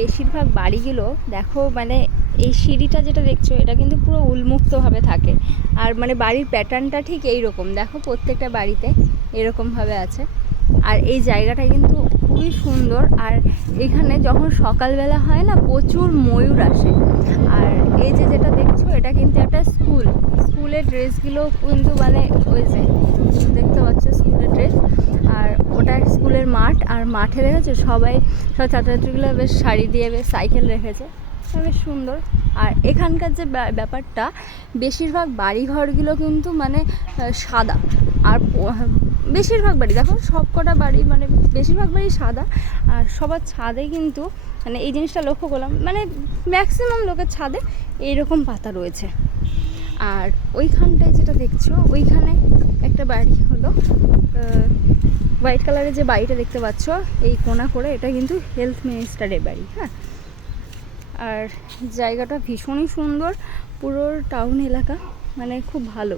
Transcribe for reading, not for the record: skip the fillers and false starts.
বেশিরভাগ বাড়িগুলো দেখো মানে এই সিঁড়িটা যেটা দেখছো এটা কিন্তু পুরো উন্মুক্তভাবে থাকে। আর মানে বাড়ির প্যাটার্নটা ঠিক এইরকম, দেখো প্রত্যেকটা বাড়িতে এরকমভাবে আছে। আর এই জায়গাটা কিন্তু খুবই সুন্দর। আর এখানে যখন সকালবেলা হয় না, প্রচুর ময়ূর আসে। আর এই যে যেটা দেখছো এটা কিন্তু একটা স্কুলের ড্রেসগুলো কিন্তু মানে ওই যে দেখতে পাচ্ছ স্কুলের ড্রেস। আর ওটা স্কুলের মাঠ, আর মাঠে দেখেছো সব ছাত্রছাত্রীগুলো বেশ শাড়ি দিয়ে বেশ সাইকেল রেখেছে, বেশ সুন্দর। আর এখানকার যে ব্যাপারটা, বেশিরভাগ বাড়িঘরগুলো কিন্তু মানে সাদা। আর বেশিরভাগ বাড়ি দেখো, সব কটা বাড়ি মানে বেশিরভাগ বাড়ি সাদা। আর সবার ছাদে কিন্তু মানে এই জিনিসটা লক্ষ্য করলাম, মানে ম্যাক্সিমাম লোকের ছাদে এইরকম পাতা রয়েছে। আর ওইখানটায় যেটা দেখছো ওইখানে একটা বাড়ি হলো হোয়াইট কালারের যে বাড়িটা দেখতে পাচ্ছ এই কোণা করে, এটা কিন্তু হেলথ মিনিস্টারের বাড়ি। হ্যাঁ, আর জায়গাটা ভীষণই সুন্দর, পুরো টাউন এলাকা, মানে খুব ভালো।